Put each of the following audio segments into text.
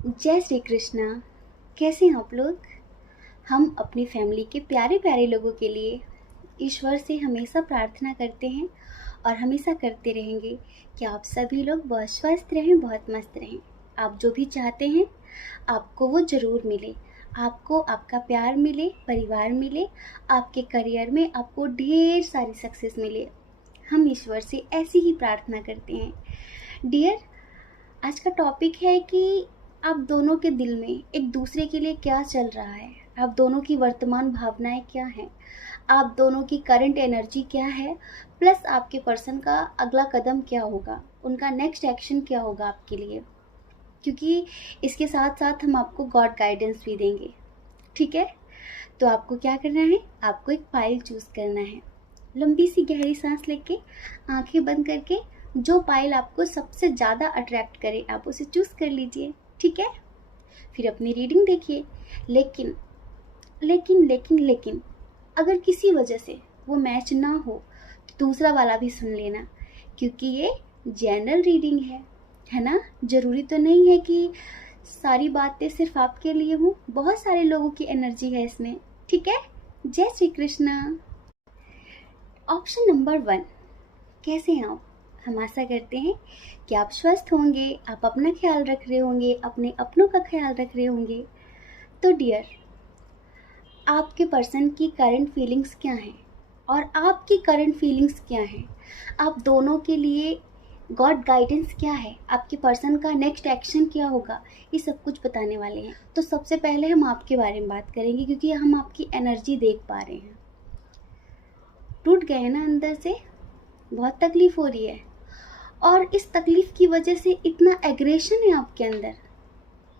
जय श्री कृष्णा। कैसे हैं आप लोग? हम अपनी फैमिली के प्यारे प्यारे लोगों के लिए ईश्वर से हमेशा प्रार्थना करते हैं और हमेशा करते रहेंगे कि आप सभी लोग बहुत स्वस्थ रहें, बहुत मस्त रहें। आप जो भी चाहते हैं आपको वो ज़रूर मिले। आपको आपका प्यार मिले, परिवार मिले, आपके करियर में आपको ढेर सारी सक्सेस मिले। हम ईश्वर से ऐसी ही प्रार्थना करते हैं। डियर, आज का टॉपिक है कि आप दोनों के दिल में एक दूसरे के लिए क्या चल रहा है, आप दोनों की वर्तमान भावनाएं क्या हैं, आप दोनों की करंट एनर्जी क्या है, प्लस आपके पर्सन का अगला कदम क्या होगा, उनका नेक्स्ट एक्शन क्या होगा आपके लिए। क्योंकि इसके साथ साथ हम आपको गॉड गाइडेंस भी देंगे। ठीक है, तो आपको क्या करना है, आपको एक फाइल चूज़ करना है। लंबी सी गहरी सांस लेके, आंखें बंद करके, जो पाइल आपको सबसे ज़्यादा अट्रैक्ट करे आप उसे चूज़ कर लीजिए। ठीक है, फिर अपनी रीडिंग देखिए। लेकिन लेकिन लेकिन लेकिन अगर किसी वजह से वो मैच ना हो तो दूसरा वाला भी सुन लेना, क्योंकि ये जनरल रीडिंग है ना। ज़रूरी तो नहीं है कि सारी बातें सिर्फ आपके लिए हों, बहुत सारे लोगों की एनर्जी है इसमें। ठीक है, जय श्री कृष्णा। ऑप्शन नंबर 1, कैसे हैं आप? हम आशा करते हैं कि आप स्वस्थ होंगे, आप अपना ख्याल रख रहे होंगे, अपने अपनों का ख्याल रख रहे होंगे। तो डियर, आपके पर्सन की करंट फीलिंग्स क्या हैं और आपकी करंट फीलिंग्स क्या हैं, आप दोनों के लिए गॉड गाइडेंस क्या है, आपके पर्सन का नेक्स्ट एक्शन क्या होगा, ये सब कुछ बताने वाले हैं। तो सबसे पहले हम आपके बारे में बात करेंगे, क्योंकि हम आपकी एनर्जी देख पा रहे हैं। टूट गए ना अंदर से, बहुत तकलीफ हो रही है और इस तकलीफ की वजह से इतना एग्रेशन है आपके अंदर।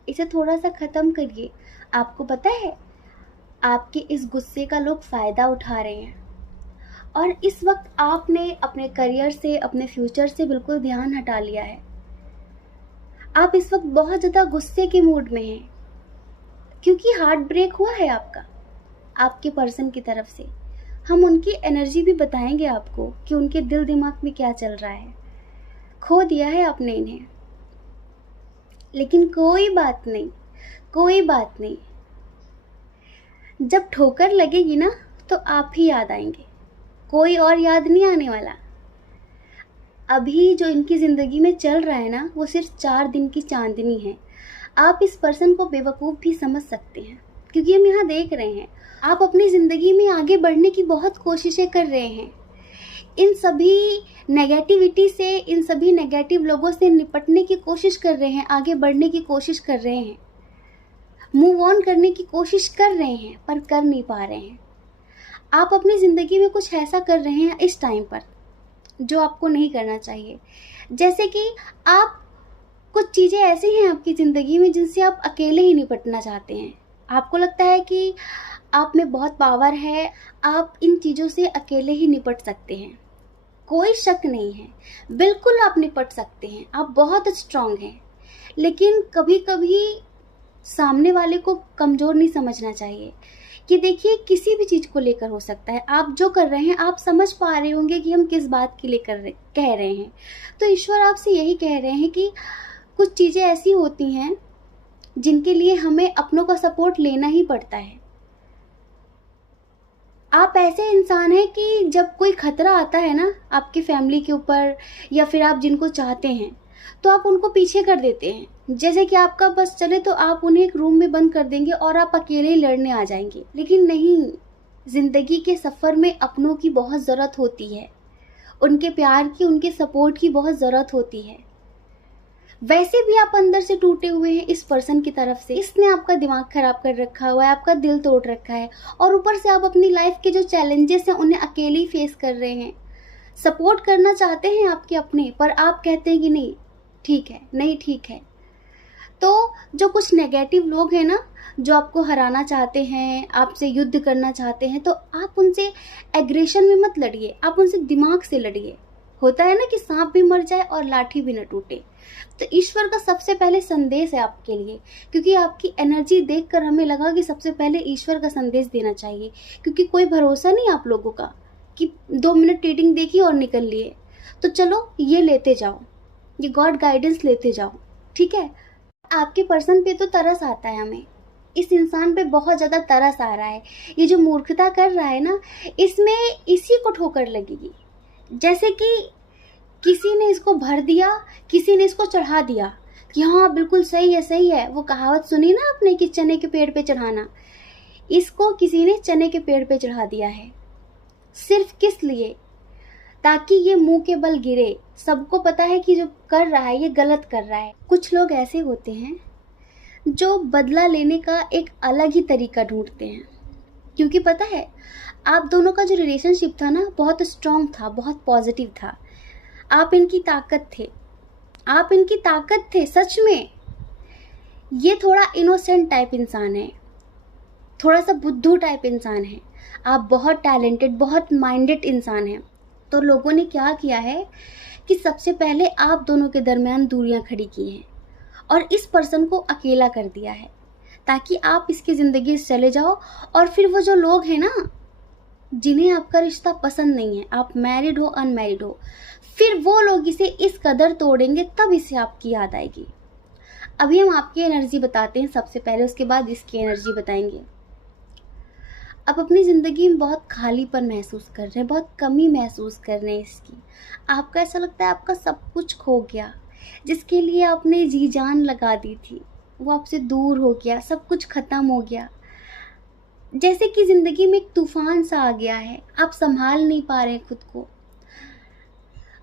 इसे थोड़ा सा ख़त्म करिए। आपको पता है आपके इस गुस्से का लोग फ़ायदा उठा रहे हैं और इस वक्त आपने अपने करियर से, अपने फ्यूचर से बिल्कुल ध्यान हटा लिया है। आप इस वक्त बहुत ज़्यादा गुस्से के मूड में हैं, क्योंकि हार्ट ब्रेक हुआ है आपका आपके पर्सन की तरफ से। हम उनकी एनर्जी भी बताएंगे आपको कि उनके दिल दिमाग में क्या चल रहा है। खो दिया है आपने इन्हें, लेकिन कोई बात नहीं, कोई बात नहीं। जब ठोकर लगेगी ना तो आप ही याद आएंगे, कोई और याद नहीं आने वाला। अभी जो इनकी ज़िंदगी में चल रहा है ना, वो सिर्फ 4 दिन की चांदनी है। आप इस पर्सन को बेवकूफ़ भी समझ सकते हैं, क्योंकि हम यहाँ देख रहे हैं आप अपनी ज़िंदगी में आगे बढ़ने की बहुत कोशिशें कर रहे हैं। इन सभी नेगेटिविटी से, इन सभी नेगेटिव लोगों से निपटने की कोशिश कर रहे हैं, आगे बढ़ने की कोशिश कर रहे हैं, मूव ऑन करने की कोशिश कर रहे हैं, पर कर नहीं पा रहे हैं। आप अपनी ज़िंदगी में कुछ ऐसा कर रहे हैं इस टाइम पर जो आपको नहीं करना चाहिए। जैसे कि आप कुछ चीज़ें ऐसी हैं आपकी ज़िंदगी में जिनसे आप अकेले ही निपटना चाहते हैं। आपको लगता है कि आप में बहुत पावर है, आप इन चीज़ों से अकेले ही निपट सकते हैं। कोई शक नहीं है, बिल्कुल आप निपट सकते हैं, आप बहुत स्ट्रांग हैं। लेकिन कभी कभी सामने वाले को कमज़ोर नहीं समझना चाहिए। कि देखिए, किसी भी चीज़ को लेकर हो सकता है। आप जो कर रहे हैं, आप समझ पा रहे होंगे कि हम किस बात के लिए कह रहे हैं। तो ईश्वर आपसे यही कह रहे हैं कि कुछ चीज़ें ऐसी होती हैं जिनके लिए हमें अपनों का सपोर्ट लेना ही पड़ता है। आप ऐसे इंसान हैं कि जब कोई खतरा आता है ना आपकी फैमिली के ऊपर, या फिर आप जिनको चाहते हैं, तो आप उनको पीछे कर देते हैं। जैसे कि आपका बस चले तो आप उन्हें एक रूम में बंद कर देंगे और आप अकेले ही लड़ने आ जाएंगे। लेकिन नहीं, ज़िंदगी के सफ़र में अपनों की बहुत ज़रूरत होती है, उनके प्यार की, उनके सपोर्ट की बहुत ज़रूरत होती है। वैसे भी आप अंदर से टूटे हुए हैं इस पर्सन की तरफ से। इसने आपका दिमाग खराब कर रखा हुआ है, आपका दिल तोड़ रखा है, और ऊपर से आप अपनी लाइफ के जो चैलेंजेस हैं उन्हें अकेले ही फेस कर रहे हैं। सपोर्ट करना चाहते हैं आपके अपने, पर आप कहते हैं कि नहीं ठीक है, नहीं ठीक है। तो जो कुछ नेगेटिव लोग हैं ना, जो आपको हराना चाहते हैं, आपसे युद्ध करना चाहते हैं, तो आप उनसे एग्रेशन में मत लड़िए, आप उनसे दिमाग से लड़िए। होता है ना कि सांप भी मर जाए और लाठी भी न टूटे। तो ईश्वर का सबसे पहले संदेश है आपके लिए, क्योंकि आपकी एनर्जी देखकर हमें लगा कि सबसे पहले ईश्वर का संदेश देना चाहिए। क्योंकि कोई भरोसा नहीं आप लोगों का कि 2 मिनट रीडिंग देखी और निकल लिए। तो चलो ये लेते जाओ, ये गॉड गाइडेंस लेते जाओ। ठीक है, आपके पर्सन पे तो तरस आता है, हमें इस इंसान पे बहुत ज़्यादा तरस आ रहा है। ये जो मूर्खता कर रहा है ना, इसमें इसी को ठोकर लगेगी। जैसे कि किसी ने इसको भर दिया, किसी ने इसको चढ़ा दिया कि हाँ बिल्कुल सही है सही है। वो कहावत सुनी ना आपने कि चने के पेड़ पे चढ़ाना, इसको किसी ने चने के पेड़ पे चढ़ा दिया है। सिर्फ किस लिए? ताकि ये मुंह के बल गिरे। सबको पता है कि जो कर रहा है ये गलत कर रहा है। कुछ लोग ऐसे होते हैं जो बदला लेने का एक अलग ही तरीका ढूंढते हैं, क्योंकि पता है आप दोनों का जो रिलेशनशिप था ना, बहुत स्ट्रांग था, बहुत पॉजिटिव था। आप इनकी ताकत थे, आप इनकी ताकत थे सच में। ये थोड़ा इनोसेंट टाइप इंसान है, थोड़ा सा बुद्धू टाइप इंसान है। आप बहुत टैलेंटेड, बहुत माइंडेड इंसान हैं। तो लोगों ने क्या किया है कि सबसे पहले आप दोनों के दरमियान दूरियां खड़ी की हैं और इस पर्सन को अकेला कर दिया है, ताकि आप इसकी ज़िंदगी से चले जाओ। और फिर वो जो लोग हैं ना, जिन्हें आपका रिश्ता पसंद नहीं है, आप मैरिड हो अनमैरिड हो, फिर वो लोग इसे इस कदर तोड़ेंगे, तब इसे आपकी याद आएगी। अभी हम आपकी एनर्जी बताते हैं सबसे पहले, उसके बाद इसकी एनर्जी बताएंगे। आप अपनी ज़िंदगी में बहुत खालीपन महसूस कर रहे हैं, बहुत कमी महसूस कर रहे हैं इसकी। आपका ऐसा लगता है आपका सब कुछ खो गया, जिसके लिए आपने जी जान लगा दी थी वो आपसे दूर हो गया, सब कुछ ख़त्म हो गया। जैसे कि ज़िंदगी में एक तूफान सा आ गया है, आप संभाल नहीं पा रहे हैं खुद को।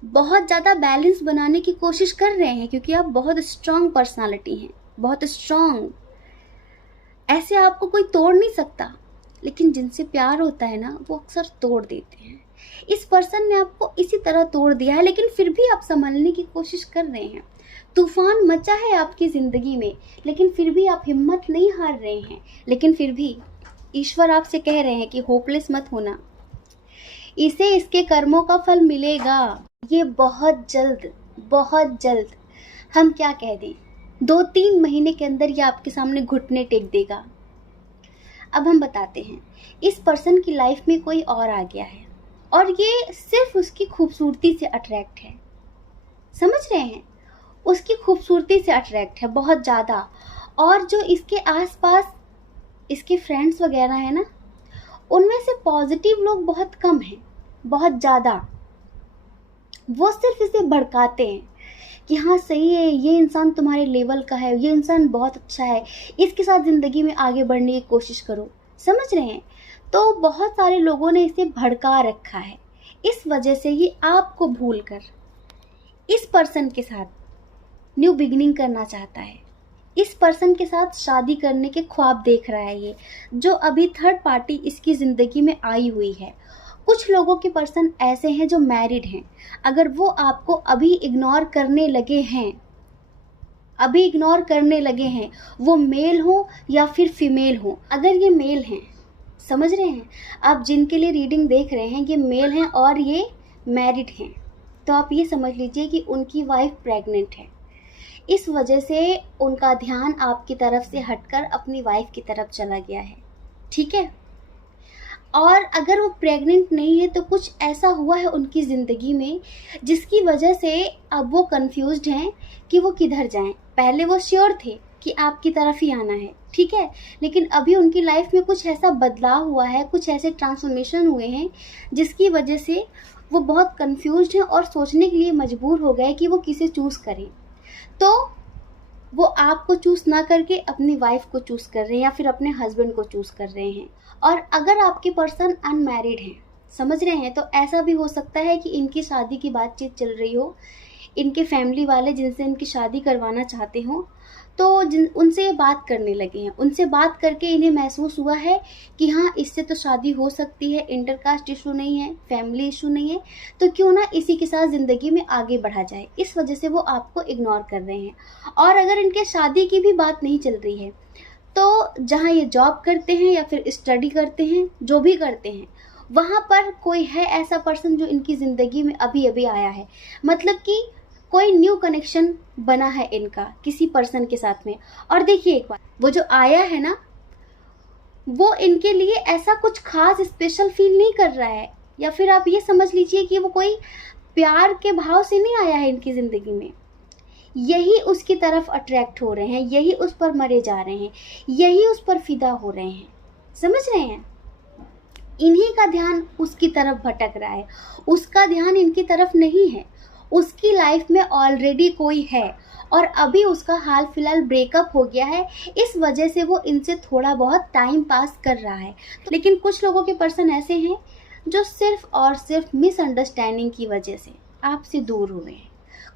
बहुत ज़्यादा बैलेंस बनाने की कोशिश कर रहे हैं, क्योंकि आप बहुत स्ट्रांग पर्सनालिटी हैं, बहुत स्ट्रांग। ऐसे आपको कोई तोड़ नहीं सकता, लेकिन जिनसे प्यार होता है ना, वो अक्सर तोड़ देते हैं। इस पर्सन ने आपको इसी तरह तोड़ दिया है, लेकिन फिर भी आप संभलने की कोशिश कर रहे हैं। तूफान मचा है आपकी ज़िंदगी में, लेकिन फिर भी आप हिम्मत नहीं हार रहे हैं। लेकिन फिर भी ईश्वर आपसे कह रहे हैं कि होपलेस मत होना, इसे इसके कर्मों का फल मिलेगा। ये बहुत जल्द, बहुत जल्द, हम क्या कह दें, 2-3 महीने के अंदर ये आपके सामने घुटने टेक देगा। अब हम बताते हैं, इस पर्सन की लाइफ में कोई और आ गया है और ये सिर्फ उसकी खूबसूरती से अट्रैक्ट है। समझ रहे हैं? उसकी खूबसूरती से अट्रैक्ट है बहुत ज़्यादा। और जो इसके आसपास इसके फ्रेंड्स वगैरह हैं ना, उनमें से पॉजिटिव लोग बहुत कम हैं, बहुत ज़्यादा। वो सिर्फ इसे भड़काते हैं कि हाँ सही है, ये इंसान तुम्हारे लेवल का है, ये इंसान बहुत अच्छा है, इसके साथ ज़िंदगी में आगे बढ़ने की कोशिश करो। समझ रहे हैं? तो बहुत सारे लोगों ने इसे भड़का रखा है। इस वजह से ये आपको भूलकर इस पर्सन के साथ न्यू बिगिनिंग करना चाहता है। इस पर्सन के साथ शादी करने के ख्वाब देख रहा है ये, जो अभी थर्ड पार्टी इसकी ज़िंदगी में आई हुई है। कुछ लोगों के पर्सन ऐसे हैं जो मैरिड हैं। अगर वो आपको अभी इग्नोर करने लगे हैं, अभी इग्नोर करने लगे हैं, वो मेल हो या फिर फीमेल हो। अगर ये मेल हैं, समझ रहे हैं आप, जिनके लिए रीडिंग देख रहे हैं, ये मेल हैं और ये मैरिड हैं, तो आप ये समझ लीजिए कि उनकी वाइफ प्रेग्नेंट है। इस वजह से उनका ध्यान आपकी तरफ से हटकर अपनी वाइफ की तरफ चला गया है। ठीक है? और अगर वो प्रेग्नेंट नहीं है तो कुछ ऐसा हुआ है उनकी ज़िंदगी में जिसकी वजह से अब वो कंफ्यूज्ड हैं कि वो किधर जाएं। पहले वो श्योर थे कि आपकी तरफ ही आना है, ठीक है, लेकिन अभी उनकी लाइफ में कुछ ऐसा बदलाव हुआ है, कुछ ऐसे ट्रांसफॉर्मेशन हुए हैं जिसकी वजह से वो बहुत कंफ्यूज्ड हैं और सोचने के लिए मजबूर हो गए कि वो किसे चूज़ करें। तो वो आपको चूज़ ना करके अपनी वाइफ को चूज़ कर रहे हैं या फिर अपने हस्बैंड को चूज़ कर रहे हैं। और अगर आपके पर्सन अनमैरिड हैं, समझ रहे हैं, तो ऐसा भी हो सकता है कि इनकी शादी की बातचीत चल रही हो, इनके फैमिली वाले जिनसे इनकी शादी करवाना चाहते हों, तो उनसे ये बात करने लगे हैं। उनसे बात करके इन्हें महसूस हुआ है कि हाँ इससे तो शादी हो सकती है, इंटरकास्ट इशू नहीं है, फैमिली इशू नहीं है, तो क्यों ना इसी के साथ ज़िंदगी में आगे बढ़ा जाए। इस वजह से वो आपको इग्नोर कर रहे हैं। और अगर इनके शादी की भी बात नहीं चल रही है, तो जहाँ ये जॉब करते हैं या फिर स्टडी करते हैं, जो भी करते हैं, वहाँ पर कोई है ऐसा पर्सन जो इनकी ज़िंदगी में अभी अभी आया है। मतलब कि कोई न्यू कनेक्शन बना है इनका किसी पर्सन के साथ में। और देखिए एक बात, वो जो आया है ना, वो इनके लिए ऐसा कुछ खास स्पेशल फील नहीं कर रहा है, या फिर आप ये समझ लीजिए कि वो कोई प्यार के भाव से नहीं आया है इनकी ज़िंदगी में। यही उसकी तरफ अट्रैक्ट हो रहे हैं, यही उस पर मरे जा रहे हैं, यही उस पर फिदा हो रहे हैं। समझ रहे हैं? इन्हीं का ध्यान उसकी तरफ भटक रहा है, उसका ध्यान इनकी तरफ नहीं है। उसकी लाइफ में ऑलरेडी कोई है और अभी उसका हाल फिलहाल ब्रेकअप हो गया है, इस वजह से वो इनसे थोड़ा बहुत टाइम पास कर रहा है। लेकिन कुछ लोगों के पर्सन ऐसे हैं जो सिर्फ और सिर्फ मिसअंडरस्टैंडिंग की वजह से आपसे दूर हुए हैं।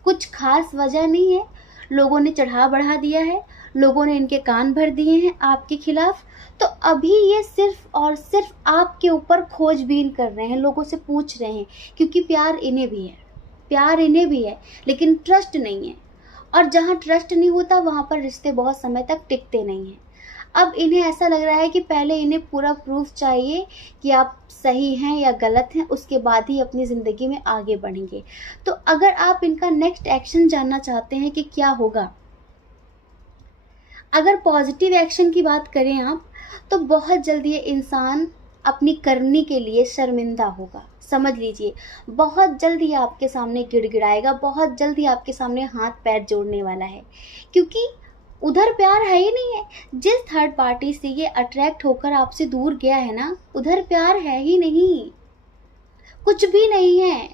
कुछ खास वजह नहीं है, लोगों ने चढ़ा बढ़ा दिया है, लोगों ने इनके कान भर दिए हैं आपके खिलाफ। तो अभी ये सिर्फ और सिर्फ आपके ऊपर खोजबीन कर रहे हैं, लोगों से पूछ रहे हैं, क्योंकि प्यार इन्हें भी है, प्यार इन्हें भी है, लेकिन ट्रस्ट नहीं है। और जहाँ ट्रस्ट नहीं होता वहाँ पर रिश्ते बहुत समय तक टिकते नहीं हैं। अब इन्हें ऐसा लग रहा है कि पहले इन्हें पूरा प्रूफ चाहिए कि आप सही हैं या गलत हैं, उसके बाद ही अपनी ज़िंदगी में आगे बढ़ेंगे। तो अगर आप इनका नेक्स्ट एक्शन जानना चाहते हैं कि क्या होगा, अगर पॉजिटिव एक्शन की बात करें आप, तो बहुत जल्दी ये इंसान अपनी करनी के लिए शर्मिंदा होगा। समझ लीजिए, बहुत जल्दी आपके सामने गिड़गिड़ाएगा, बहुत जल्दी आपके सामने हाथ पैर जोड़ने वाला है, क्योंकि उधर प्यार है ही नहीं है। जिस थर्ड पार्टी से ये अट्रैक्ट होकर आपसे दूर गया है ना, उधर प्यार है ही नहीं, कुछ भी नहीं है,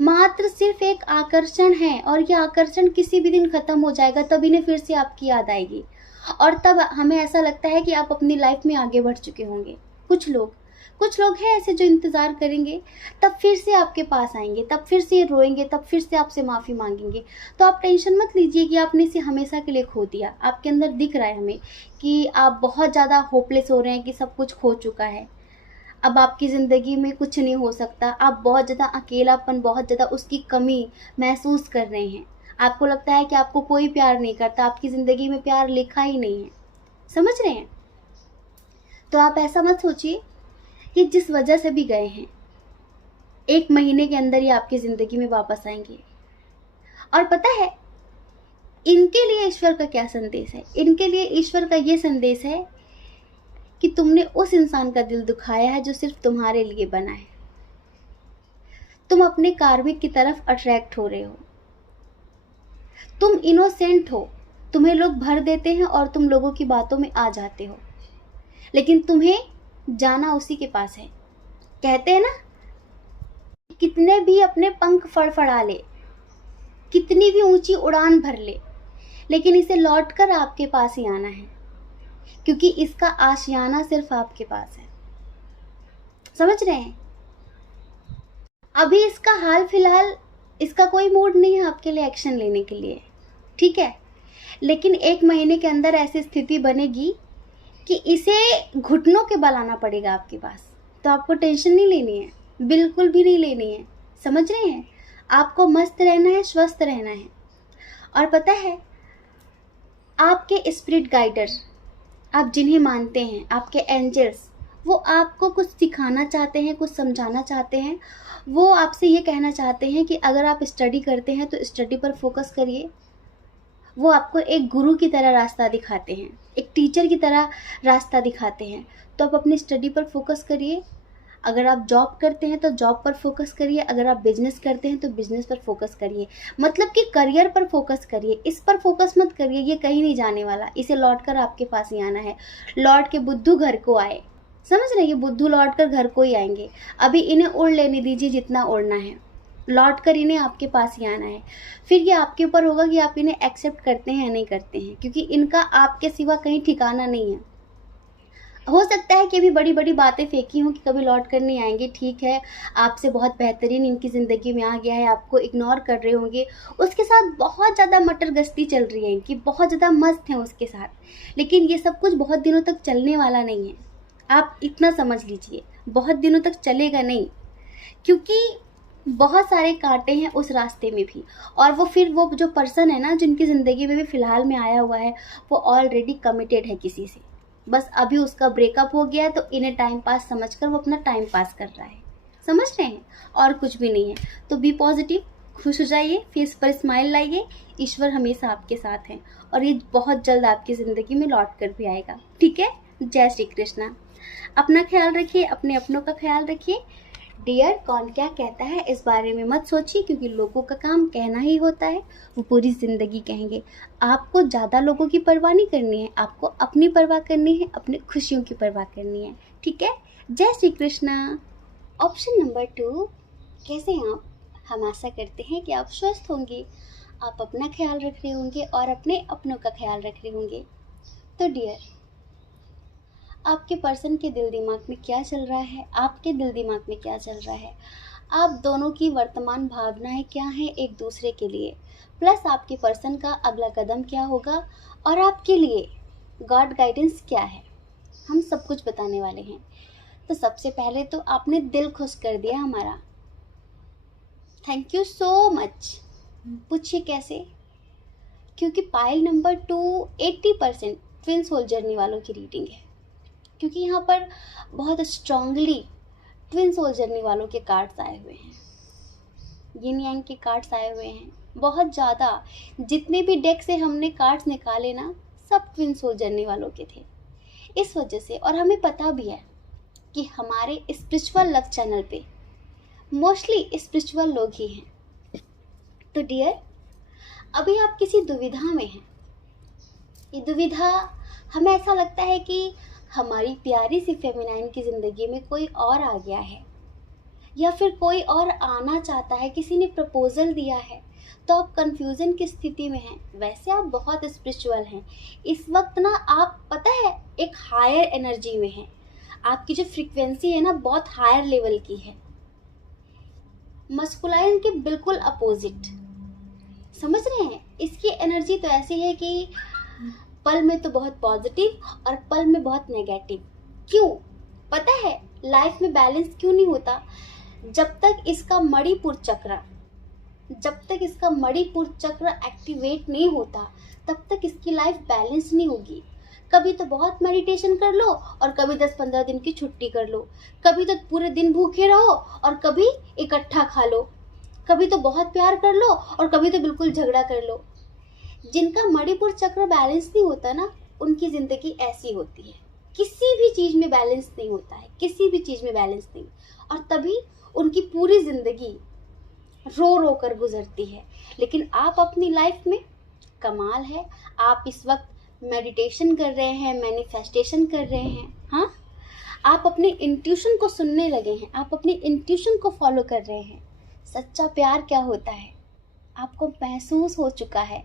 मात्र सिर्फ एक आकर्षण है। और ये आकर्षण किसी भी दिन खत्म हो जाएगा, तब इन्हें फिर से आपकी याद आएगी और तब हमें ऐसा लगता है कि आप अपनी लाइफ में आगे बढ़ चुके होंगे। कुछ लोग हैं ऐसे जो इंतज़ार करेंगे, तब फिर से आपके पास आएंगे, तब फिर से रोएंगे, तब फिर से आपसे माफ़ी मांगेंगे। तो आप टेंशन मत लीजिए कि आपने इसे हमेशा के लिए खो दिया। आपके अंदर दिख रहा है हमें कि आप बहुत ज़्यादा होपलेस हो रहे हैं, कि सब कुछ खो चुका है, अब आपकी ज़िंदगी में कुछ नहीं हो सकता। आप बहुत ज़्यादा अकेलापन, बहुत ज़्यादा उसकी कमी महसूस कर रहे हैं। आपको लगता है कि आपको कोई प्यार नहीं करता, आपकी ज़िंदगी में प्यार लिखा ही नहीं है। समझ रहे हैं? तो आप ऐसा मत सोचिए कि जिस वजह से भी गए हैं, 1 महीने के अंदर ही आपकी ज़िंदगी में वापस आएंगे। और पता है इनके लिए ईश्वर का क्या संदेश है? इनके लिए ईश्वर का ये संदेश है कि तुमने उस इंसान का दिल दुखाया है जो सिर्फ तुम्हारे लिए बना है। तुम अपने कार्मिक की तरफ अट्रैक्ट हो रहे हो। तुम इनोसेंट हो, तुम्हें लोग भर देते हैं और तुम लोगों की बातों में आ जाते हो, लेकिन तुम्हें जाना उसी के पास है। कहते हैं ना, कितने भी अपने पंख फड़फड़ा ले, कितनी भी ऊंची उड़ान भर ले, लेकिन इसे लौटकर आपके पास ही आना है, क्योंकि इसका आशियाना सिर्फ आपके पास है। समझ रहे हैं? अभी इसका हाल फिलहाल इसका कोई मूड नहीं है आपके लिए एक्शन लेने के लिए, ठीक है, लेकिन 1 महीने के अंदर ऐसी स्थिति बनेगी कि इसे घुटनों के बल आना पड़ेगा आपके पास। तो आपको टेंशन नहीं लेनी है, बिल्कुल भी नहीं लेनी है। समझ रहे हैं? आपको मस्त रहना है, स्वस्थ रहना है। और पता है, आपके स्पिरिट गाइडर, आप जिन्हें मानते हैं, आपके एंजल्स, वो आपको कुछ सिखाना चाहते हैं, कुछ समझाना चाहते हैं। वो आपसे ये कहना चाहते हैं कि अगर आप स्टडी करते हैं तो स्टडी पर फोकस करिए। वो आपको एक गुरु की तरह रास्ता दिखाते हैं, एक टीचर की तरह रास्ता दिखाते हैं। तो आप अपनी स्टडी पर फोकस करिए। अगर आप जॉब करते हैं तो जॉब पर फोकस करिए, अगर आप बिजनेस करते हैं तो बिजनेस पर फोकस करिए, मतलब कि करियर पर फोकस करिए। इस पर फोकस मत करिए, ये कहीं नहीं जाने वाला, इसे लौट कर आपके पास ही आना है। लौट के बुद्धू घर को आए, समझ रहे हैं? ये बुद्धू लौट कर घर को ही आएंगे। अभी इन्हें उड़ लेने दीजिए जितना उड़ना है, लौट कर इन्हें आपके पास ही आना है। फिर ये आपके ऊपर होगा कि आप इन्हें एक्सेप्ट करते हैं या नहीं करते हैं, क्योंकि इनका आपके सिवा कहीं ठिकाना नहीं है। हो सकता है कि अभी बड़ी बड़ी बातें फेंकी हों कि कभी लौट कर नहीं आएंगे, ठीक है, आपसे बहुत बेहतरीन इनकी ज़िंदगी में आ गया है, आपको इग्नोर कर रहे होंगे, उसके साथ बहुत ज़्यादा मटर गश्ती चल रही है इनकी, बहुत ज़्यादा मस्त हैं उसके साथ, लेकिन ये सब कुछ बहुत दिनों तक चलने वाला नहीं है। आप इतना समझ लीजिए, बहुत दिनों तक चलेगा नहीं, क्योंकि बहुत सारे कांटे हैं उस रास्ते में भी। और वो फिर वो जो पर्सन है ना, जिनकी ज़िंदगी में भी फ़िलहाल में आया हुआ है, वो ऑलरेडी कमिटेड है किसी से, बस अभी उसका ब्रेकअप हो गया है, तो इन्हें टाइम पास समझकर वो अपना टाइम पास कर रहा है। समझ रहे हैं? और कुछ भी नहीं है। तो बी पॉजिटिव, खुश हो जाइए, फेस पर स्माइल लाइए, ईश्वर हमेशा आपके साथ हैं और ये बहुत जल्द आपकी ज़िंदगी में लौट कर भी आएगा, ठीक है? जय श्री कृष्णा। अपना ख्याल रखिए, अपने अपनों का ख्याल रखिए। डियर, कौन क्या कहता है इस बारे में मत सोचिए, क्योंकि लोगों का काम कहना ही होता है, वो पूरी ज़िंदगी कहेंगे। आपको ज़्यादा लोगों की परवाह नहीं करनी है, आपको अपनी परवाह करनी है, अपनी खुशियों की परवाह करनी है। ठीक है? जय श्री कृष्णा। ऑप्शन नंबर 2, कैसे हैं आप? हम आशा करते हैं कि आप स्वस्थ होंगे, आप अपना ख्याल रख रहे होंगे और अपने अपनों का ख्याल रख रहे होंगे। तो डियर, आपके पर्सन के दिल दिमाग में क्या चल रहा है, आपके दिल दिमाग में क्या चल रहा है, आप दोनों की वर्तमान भावनाएं क्या हैं एक दूसरे के लिए, प्लस आपके पर्सन का अगला कदम क्या होगा और आपके लिए गॉड गाइडेंस क्या है, हम सब कुछ बताने वाले हैं। तो सबसे पहले तो आपने दिल खुश कर दिया हमारा, थैंक यू सो मच। पूछिए कैसे? क्योंकि pile number 2 80% twin soul journey वालों की रीडिंग है, क्योंकि यहाँ पर बहुत स्ट्रांगली ट्विन सोल जर्नी वालों के कार्ड्स आए हुए हैं, यिन यांग के कार्ड्स आए हुए हैं बहुत ज़्यादा। जितने भी डेक से हमने कार्ड्स निकाले ना, सब ट्विन सोल जर्नी वालों के थे। इस वजह से, और हमें पता भी है कि हमारे स्पिरिचुअल लव चैनल पे मोस्टली स्पिरिचुअल लोग ही हैं। तो डियर, अभी आप किसी दुविधा में हैं। ये दुविधा, हमें ऐसा लगता है कि हमारी प्यारी सी फेमिनाइन की ज़िंदगी में कोई और आ गया है, या फिर कोई और आना चाहता है, किसी ने प्रपोजल दिया है, तो आप कंफ्यूजन की स्थिति में हैं। वैसे आप बहुत स्पिरिचुअल हैं इस वक्त ना, आप पता है एक हायर एनर्जी में हैं, आपकी जो फ्रीक्वेंसी है ना बहुत हायर लेवल की है, मस्कुलाइन के बिल्कुल अपोजिट। समझ रहे हैं? इसकी एनर्जी तो ऐसी है कि पल में तो बहुत पॉजिटिव और पल में बहुत नेगेटिव। क्यों? पता है लाइफ में बैलेंस क्यों नहीं होता? जब तक इसका मणिपुर चक्र एक्टिवेट नहीं होता, तब तक इसकी लाइफ बैलेंस नहीं होगी। कभी तो बहुत मेडिटेशन कर लो और कभी 10-15 दिन की छुट्टी कर लो, कभी तो पूरे दिन भूखे रहो और कभी इकट्ठा खा लो, कभी तो बहुत प्यार कर लो और कभी तो बिल्कुल झगड़ा कर लो। जिनका मणिपुर चक्र बैलेंस नहीं होता ना, उनकी जिंदगी ऐसी होती है, किसी भी चीज में बैलेंस नहीं होता है, किसी भी चीज में बैलेंस नहीं, और तभी उनकी पूरी जिंदगी रो रो कर गुजरती है। लेकिन आप अपनी लाइफ में कमाल है, आप इस वक्त मेडिटेशन कर रहे हैं, मैनिफेस्टेशन कर रहे हैं। हाँ, आप अपने इंट्यूशन को सुनने लगे हैं, आप अपनी इंट्यूशन को फॉलो कर रहे हैं। सच्चा प्यार क्या होता है आपको महसूस हो चुका है।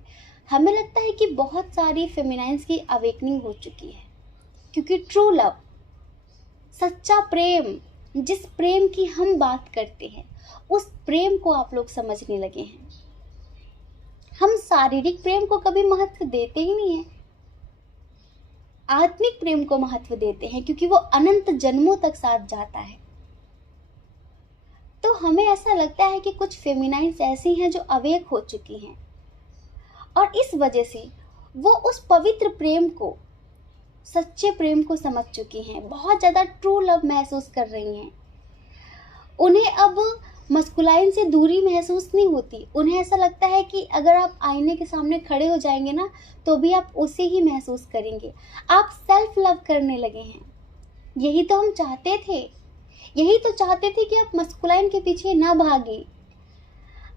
हमें लगता है कि बहुत सारी फेमिनाइन्स की अवेकनिंग हो चुकी है, क्योंकि ट्रू लव, सच्चा प्रेम, जिस प्रेम की हम बात करते हैं, उस प्रेम को आप लोग समझने लगे हैं। हम शारीरिक प्रेम को कभी महत्व देते ही नहीं है, आत्मिक प्रेम को महत्व देते हैं, क्योंकि वो अनंत जन्मों तक साथ जाता है। तो हमें ऐसा लगता है कि कुछ फेमिनाइन्स ऐसी हैं जो अवेक हो चुकी हैं, और इस वजह से वो उस पवित्र प्रेम को, सच्चे प्रेम को समझ चुकी हैं, बहुत ज़्यादा ट्रू लव महसूस कर रही हैं। उन्हें अब मस्कुलाइन से दूरी महसूस नहीं होती। उन्हें ऐसा लगता है कि अगर आप आईने के सामने खड़े हो जाएंगे ना, तो भी आप उसे ही महसूस करेंगे। आप सेल्फ लव करने लगे हैं। यही तो हम चाहते थे, यही तो चाहते थे कि आप मस्कुलाइन के पीछे ना भागे,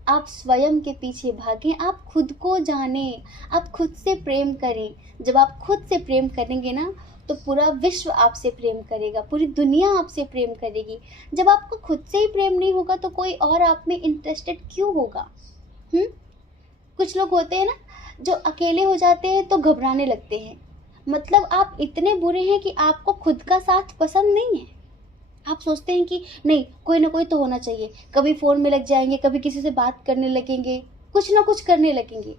आप स्वयं के पीछे भागें, आप खुद को जानें, आप खुद से प्रेम करें। जब आप खुद से प्रेम करेंगे ना, तो पूरा विश्व आपसे प्रेम करेगा, पूरी दुनिया आपसे प्रेम करेगी। जब आपको खुद से ही प्रेम नहीं होगा, तो कोई और आप में इंटरेस्टेड क्यों होगा? कुछ लोग होते हैं ना, जो अकेले हो जाते हैं तो घबराने लगते हैं। मतलब आप इतने बुरे हैं कि आपको खुद का साथ पसंद नहीं है। आप सोचते हैं कि नहीं, कोई ना कोई तो होना चाहिए। कभी फ़ोन में लग जाएंगे, कभी किसी से बात करने लगेंगे, कुछ ना कुछ करने लगेंगे।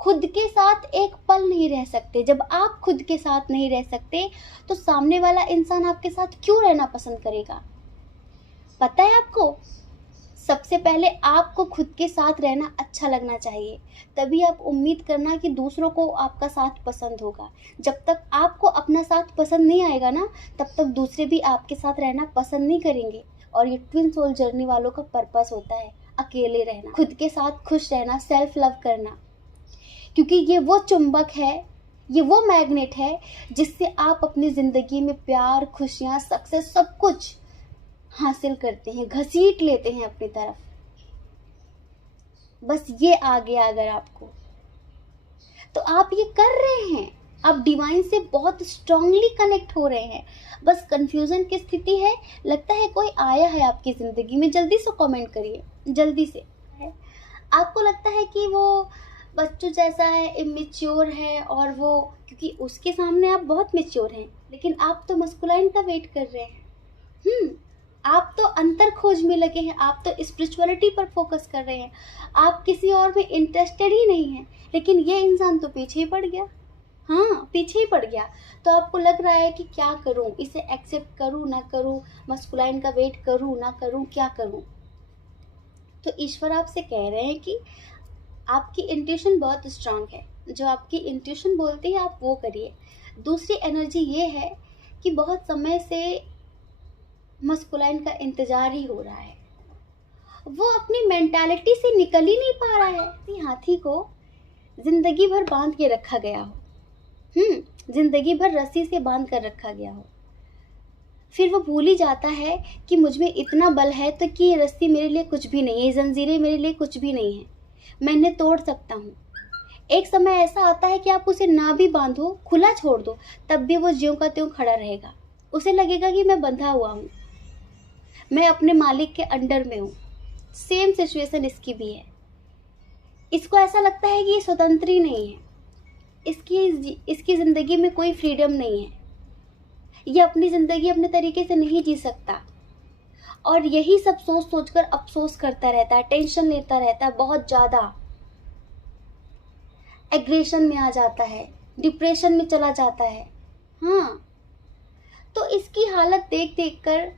खुद के साथ एक पल नहीं रह सकते। जब आप खुद के साथ नहीं रह सकते, तो सामने वाला इंसान आपके साथ क्यों रहना पसंद करेगा? पता है आपको, सबसे पहले आपको खुद के साथ रहना अच्छा लगना चाहिए, तभी आप उम्मीद करना कि दूसरों को आपका साथ पसंद होगा। जब तक आपको अपना साथ पसंद नहीं आएगा ना, तब तक दूसरे भी आपके साथ रहना पसंद नहीं करेंगे। और ये ट्विन सोल जर्नी वालों का पर्पस होता है, अकेले रहना, खुद के साथ खुश रहना, सेल्फ लव करना। क्योंकि ये वो चुंबक है, ये वो मैग्नेट है जिससे आप अपनी ज़िंदगी में प्यार, खुशियाँ, सक्सेस, सब कुछ, हासिल करते हैं, घसीट लेते हैं अपनी तरफ। बस ये आ गया अगर आपको, तो आप ये कर रहे हैं, आप डिवाइन से बहुत स्ट्रांगली कनेक्ट हो रहे हैं। बस कंफ्यूजन की स्थिति है, लगता है कोई आया है आपकी ज़िंदगी में, जल्दी से कमेंट करिए, जल्दी से। आपको लगता है कि वो बच्चों जैसा है, इमेच्योर है, और वो क्योंकि उसके सामने आप बहुत मेच्योर हैं, लेकिन आप तो मस्कुलाइन का वेट कर रहे हैं। आप तो अंतर खोज में लगे हैं, आप तो स्पिरिचुअलिटी पर फोकस कर रहे हैं, आप किसी और में इंटरेस्टेड ही नहीं हैं, लेकिन ये इंसान तो पीछे ही पड़ गया। हाँ, पीछे ही पड़ गया। तो आपको लग रहा है कि क्या करूं, इसे एक्सेप्ट करूं ना करूं, मस्कुलाइन का वेट करूं ना करूं, क्या करूं। तो ईश्वर आपसे कह रहे हैं कि आपकी इंट्यूशन बहुत स्ट्रांग है, जो आपकी इंट्यूशन बोलती है आप वो करिए। दूसरी एनर्जी ये है कि बहुत समय से मस्कुलाइन का इंतजार ही हो रहा है, वो अपनी मेंटालिटी से निकल ही नहीं पा रहा है। हाथी को जिंदगी भर बांध के रखा गया हो, जिंदगी भर रस्सी से बांध कर रखा गया हो, फिर वो भूल ही जाता है कि मुझ में इतना बल है तो कि ये रस्सी मेरे लिए कुछ भी नहीं है, ये जंजीरें मेरे लिए कुछ भी नहीं है, मैं इन्हें तोड़ सकता हूँ। एक समय ऐसा आता है कि आप उसे ना भी बांधो, खुला छोड़ दो, तब भी वो ज्यों का त्यों खड़ा रहेगा। उसे लगेगा कि मैं बंधा हुआ हूँ, मैं अपने मालिक के अंडर में हूँ। सेम सिचुएशन इसकी भी है। इसको ऐसा लगता है कि ये स्वतंत्र ही नहीं है, इसकी ज़िंदगी में कोई फ्रीडम नहीं है, ये अपनी ज़िंदगी अपने तरीके से नहीं जी सकता, और यही सब सोच सोच कर अफसोस करता रहता है, टेंशन लेता रहता है, बहुत ज़्यादा एग्रेशन में आ जाता है, डिप्रेशन में चला जाता है। हाँ, तो इसकी हालत देख देख कर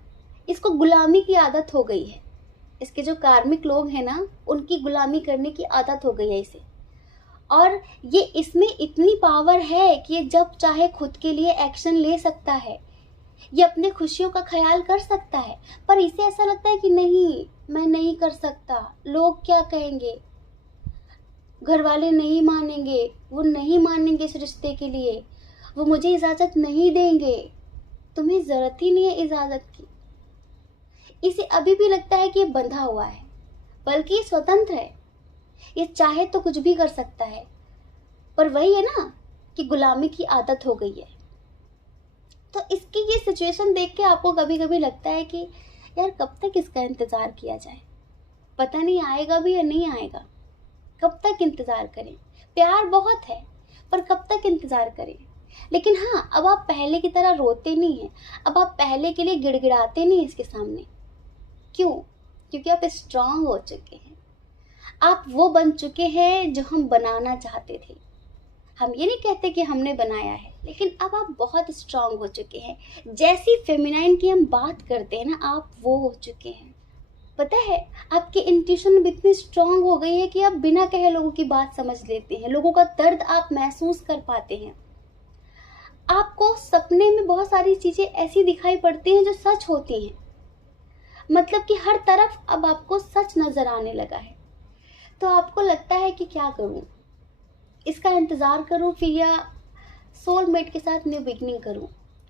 इसको गुलामी की आदत हो गई है। इसके जो कार्मिक लोग हैं ना, उनकी गुलामी करने की आदत हो गई है इसे, और ये इसमें इतनी पावर है कि ये जब चाहे खुद के लिए एक्शन ले सकता है, ये अपने खुशियों का ख्याल कर सकता है, पर इसे ऐसा लगता है कि नहीं, मैं नहीं कर सकता, लोग क्या कहेंगे, घर वाले नहीं मानेंगे, वो नहीं मानेंगे इस रिश्ते के लिए, वो मुझे इजाज़त नहीं देंगे। तुम्हें ज़रूरत ही नहीं है इजाज़त की। इसे अभी भी लगता है कि ये बंधा हुआ है, बल्कि ये स्वतंत्र है, ये चाहे तो कुछ भी कर सकता है, पर वही है ना कि गुलामी की आदत हो गई है। तो इसकी ये सिचुएशन देख के आपको कभी कभी लगता है कि यार कब तक इसका इंतज़ार किया जाए, पता नहीं आएगा भी या नहीं आएगा, कब तक इंतज़ार करें। प्यार बहुत है, पर कब तक इंतज़ार करें। लेकिन हाँ, अब आप पहले की तरह रोते नहीं हैं, अब आप पहले के लिए गिड़गिड़ाते नहीं इसके सामने। क्यों? क्योंकि आप स्ट्रांग हो चुके हैं, आप वो बन चुके हैं जो हम बनाना चाहते थे। हम ये नहीं कहते कि हमने बनाया है, लेकिन अब आप बहुत स्ट्रांग हो चुके हैं। जैसी फेमिनाइन की हम बात करते हैं ना, आप वो हो चुके हैं। पता है, आपकी इंट्यूशन इतनी स्ट्रांग हो गई है कि आप बिना कहे लोगों की बात समझ लेते हैं, लोगों का दर्द आप महसूस कर पाते हैं। आपको सपने में बहुत सारी चीज़ें ऐसी दिखाई पड़ती हैं जो सच होती हैं, मतलब कि हर तरफ अब आपको सच नज़र आने लगा है। तो आपको लगता है कि क्या करूं, इसका इंतज़ार करूं फिर या सोलमेट के साथ न्यू बिगनिंग करूं।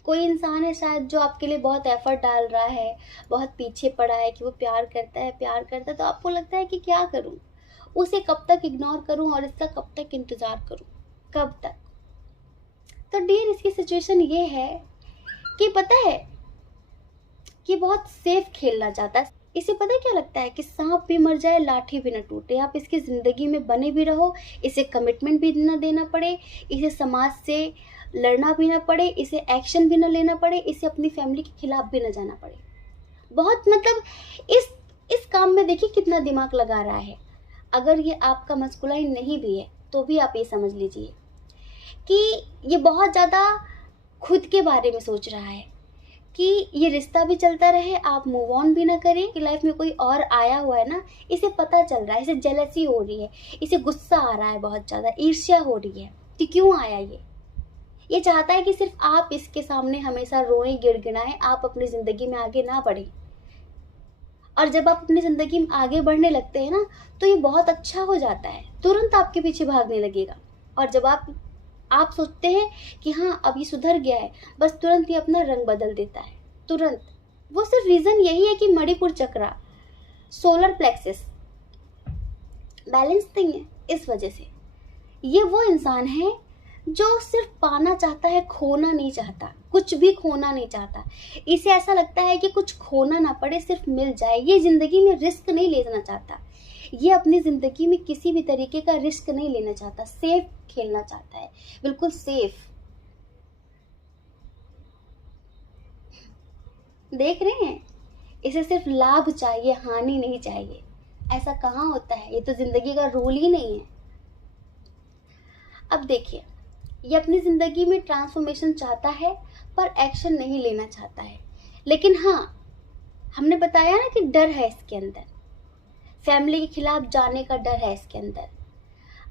कोई इंसान है शायद जो आपके लिए बहुत एफर्ट डाल रहा है, बहुत पीछे पड़ा है कि वो प्यार करता है, तो आपको लगता है कि क्या करूं, उसे कब तक इग्नोर करूं और इसका कब तक इंतज़ार करूं, कब तक। तो डियर, इसकी सिचुएशन ये है कि पता है कि बहुत सेफ खेलना चाहता है। इसे पता है क्या लगता है कि सांप भी मर जाए, लाठी भी न टूटे। आप इसकी ज़िंदगी में बने भी रहो, इसे कमिटमेंट भी न देना पड़े, इसे समाज से लड़ना भी ना पड़े, इसे एक्शन भी न लेना पड़े, इसे अपनी फैमिली के खिलाफ भी न जाना पड़े। बहुत मतलब इस काम में देखिए कितना दिमाग लगा रहा है। अगर ये आपका मस्कुलाइन नहीं भी है तो भी आप ये समझ लीजिए कि ये बहुत ज़्यादा खुद के बारे में सोच रहा है कि ये रिश्ता भी चलता रहे, आप मूव ऑन भी ना करें, कि लाइफ में कोई और आया हुआ है ना, इसे पता चल रहा है, इसे जेलसी हो रही है, इसे गुस्सा आ रहा है, बहुत ज़्यादा ईर्ष्या हो रही है कि क्यों आया ये चाहता है कि सिर्फ आप इसके सामने हमेशा रोएं, गिड़गिड़ाएं, आप अपनी ज़िंदगी में आगे ना बढ़ें। और जब आप अपनी ज़िंदगी में आगे बढ़ने लगते हैं ना, तो ये बहुत अच्छा हो जाता है, तुरंत आपके पीछे भागने लगेगा। और जब आप सोचते हैं कि हाँ अब ये सुधर गया है, बस तुरंत ही अपना रंग बदल देता है, तुरंत। वो सिर्फ रीज़न यही है कि मणिपुर चक्रा, सोलर प्लेक्सिस बैलेंस नहीं है। इस वजह से ये वो इंसान है जो सिर्फ पाना चाहता है, खोना नहीं चाहता, कुछ भी खोना नहीं चाहता। इसे ऐसा लगता है कि कुछ खोना ना पड़े, सिर्फ मिल जाए। ये ज़िंदगी में रिस्क नहीं लेना चाहता, ये अपनी ज़िंदगी में किसी भी तरीके का रिस्क नहीं लेना चाहता, सेफ खेलना चाहता है, बिल्कुल सेफ। देख रहे हैं, इसे सिर्फ लाभ चाहिए, हानि नहीं चाहिए। ऐसा कहाँ होता है, ये तो ज़िंदगी का रूल ही नहीं है। अब देखिए, ये अपनी ज़िंदगी में ट्रांसफॉर्मेशन चाहता है पर एक्शन नहीं लेना चाहता है। लेकिन हाँ, हमने बताया ना कि डर है इसके अंदर, फैमिली के खिलाफ जाने का डर है इसके अंदर।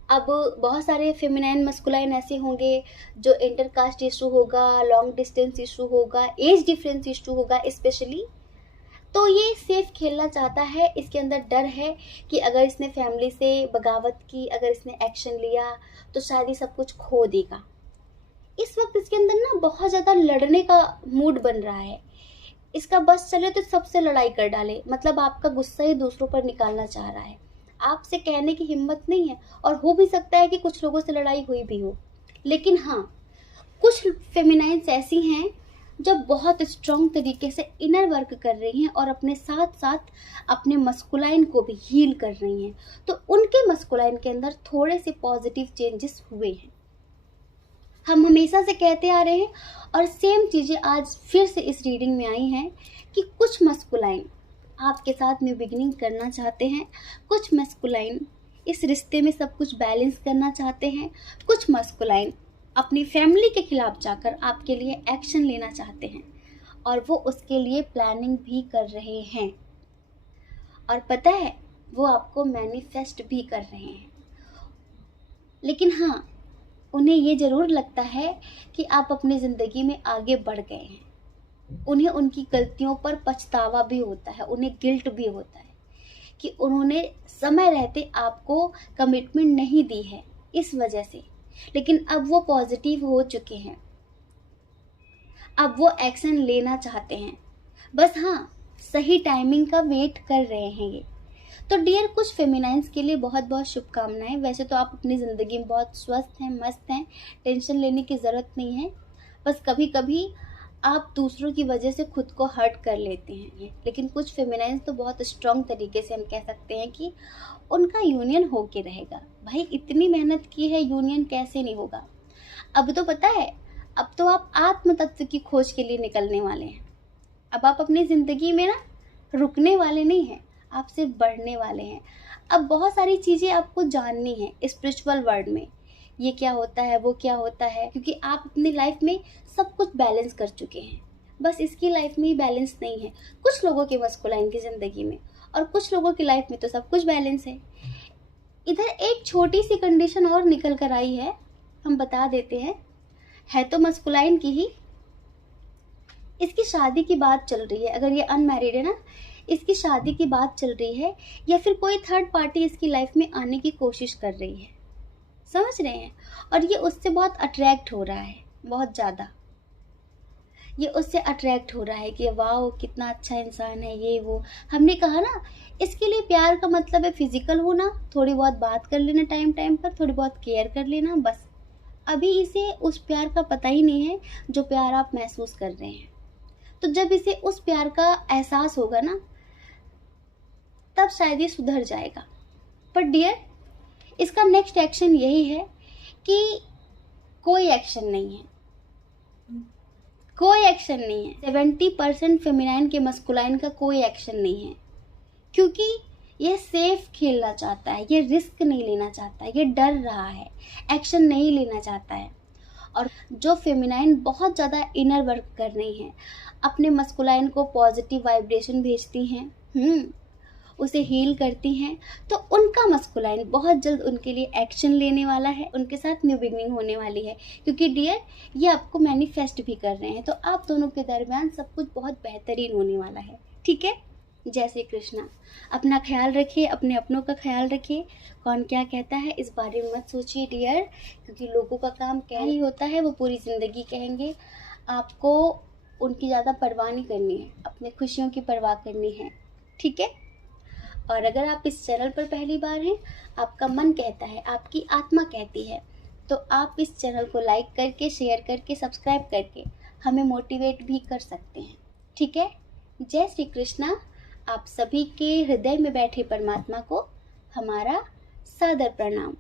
अब बहुत सारे फेमिनाइन मस्कुलाइन ऐसे होंगे जो इंटरकास्ट इशू होगा, लॉन्ग डिस्टेंस इशू होगा, एज डिफरेंस इशू होगा स्पेशली, तो ये सेफ खेलना चाहता है। इसके अंदर डर है कि अगर इसने फैमिली से बगावत की, अगर इसने एक्शन लिया तो शायद ये सब कुछ खो देगा। इस वक्त इसके अंदर ना बहुत ज़्यादा लड़ने का मूड बन रहा है। इसका बस चले तो सबसे लड़ाई कर डाले, मतलब आपका गुस्सा ही दूसरों पर निकालना चाह रहा है। आपसे कहने की हिम्मत नहीं है, और हो भी सकता है कि कुछ लोगों से लड़ाई हुई भी हो। लेकिन हाँ, कुछ फेमिनाइन्स ऐसी हैं जो बहुत स्ट्रॉन्ग तरीके से इनर वर्क कर रही हैं और अपने साथ साथ अपने मस्कुलाइन को भी हील कर रही हैं। तो उनके मस्कुलाइन के अंदर थोड़े से पॉजिटिव चेंजेस हुए हैं। हम हमेशा से कहते आ रहे हैं और सेम चीज़ें आज फिर से इस रीडिंग में आई हैं कि कुछ मस्कुलाइन आपके साथ न्यू बिगिनिंग करना चाहते हैं, कुछ मस्कुलाइन इस रिश्ते में सब कुछ बैलेंस करना चाहते हैं, कुछ मस्कुलाइन अपनी फैमिली के खिलाफ जाकर आपके लिए एक्शन लेना चाहते हैं और वो उसके लिए प्लानिंग भी कर रहे हैं। और पता है, वो आपको मैनिफेस्ट भी कर रहे हैं। लेकिन हाँ, उन्हें ये ज़रूर लगता है कि आप अपनी ज़िंदगी में आगे बढ़ गए हैं। उन्हें उनकी गलतियों पर पछतावा भी होता है, उन्हें गिल्ट भी होता है कि उन्होंने समय रहते आपको कमिटमेंट नहीं दी है इस वजह से। लेकिन अब वो पॉजिटिव हो चुके हैं, अब वो एक्शन लेना चाहते हैं, बस हाँ सही टाइमिंग का वेट कर रहे हैं ये। तो डियर, कुछ फेमिनाइन्स के लिए बहुत बहुत शुभकामनाएं। वैसे तो आप अपनी ज़िंदगी में बहुत स्वस्थ हैं, मस्त हैं, टेंशन लेने की ज़रूरत नहीं है। बस कभी कभी आप दूसरों की वजह से खुद को हर्ट कर लेते हैं। लेकिन कुछ फेमिनाइन्स तो बहुत स्ट्रॉन्ग तरीके से हम कह सकते हैं कि उनका यूनियन हो के रहेगा। भाई इतनी मेहनत की है, यूनियन कैसे नहीं होगा। अब तो पता है, अब तो आप आत्म तत्व की खोज के लिए निकलने वाले हैं। अब आप अपनी ज़िंदगी में ना रुकने वाले नहीं हैं, आप सिर्फ बढ़ने वाले हैं। अब बहुत सारी चीज़ें आपको जाननी है स्पिरिचुअल वर्ल्ड में, ये क्या होता है, वो क्या होता है, क्योंकि आप अपनी लाइफ में सब कुछ बैलेंस कर चुके हैं। बस इसकी लाइफ में ही बैलेंस नहीं है, कुछ लोगों के मस्कुलाइन की ज़िंदगी में, और कुछ लोगों की लाइफ में तो सब कुछ बैलेंस है। इधर एक छोटी सी कंडीशन और निकल कर आई है, हम बता देते हैं, है तो मस्कुलाइन की ही। इसकी शादी की बात चल रही है, अगर ये अनमैरिड है ना, इसकी शादी की बात चल रही है, या फिर कोई थर्ड पार्टी इसकी लाइफ में आने की कोशिश कर रही है, समझ रहे हैं। और ये उससे बहुत अट्रैक्ट हो रहा है, बहुत ज़्यादा ये उससे अट्रैक्ट हो रहा है कि वाह कितना अच्छा इंसान है, ये वो। हमने कहा ना, इसके लिए प्यार का मतलब है फिजिकल होना, थोड़ी बहुत बात कर लेना टाइम टाइम पर, थोड़ी बहुत केयर कर लेना, बस। अभी इसे उस प्यार का पता ही नहीं है जो प्यार आप महसूस कर रहे हैं। तो जब इसे उस प्यार का एहसास होगा ना, तब शायद ये सुधर जाएगा। पर डियर, इसका नेक्स्ट एक्शन यही है कि कोई एक्शन नहीं है, कोई एक्शन नहीं है। 70% फेमिनाइन के मस्कुलाइन का कोई एक्शन नहीं है, क्योंकि ये सेफ खेलना चाहता है, ये रिस्क नहीं लेना चाहता है, ये डर रहा है, एक्शन नहीं लेना चाहता है। और जो फेमिनाइन बहुत ज़्यादा इनर वर्क कर रही हैं, अपने मस्कुलाइन को पॉजिटिव वाइब्रेशन भेजती हैं, उसे हील करती हैं, तो उनका मस्कुलाइन बहुत जल्द उनके लिए एक्शन लेने वाला है, उनके साथ न्यू बिगनिंग होने वाली है। क्योंकि डियर, ये आपको मैनिफेस्ट भी कर रहे हैं, तो आप दोनों के दरमियान सब कुछ बहुत बेहतरीन होने वाला है। ठीक है, जय श्री कृष्णा। अपना ख्याल रखिए, अपने अपनों का ख्याल रखिए। कौन क्या कहता है इस बारे में मत सोचिए डियर, क्योंकि लोगों का काम क्या ही होता है, वो पूरी ज़िंदगी कहेंगे। आपको उनकी ज़्यादा परवाह नहीं करनी है, अपने खुशियों की परवाह करनी है। ठीक है। और अगर आप इस चैनल पर पहली बार हैं, आपका मन कहता है, आपकी आत्मा कहती है, तो आप इस चैनल को लाइक करके, शेयर करके, सब्सक्राइब करके हमें मोटिवेट भी कर सकते हैं। ठीक है। जय श्री कृष्णा। आप सभी के हृदय में बैठे परमात्मा को हमारा सादर प्रणाम।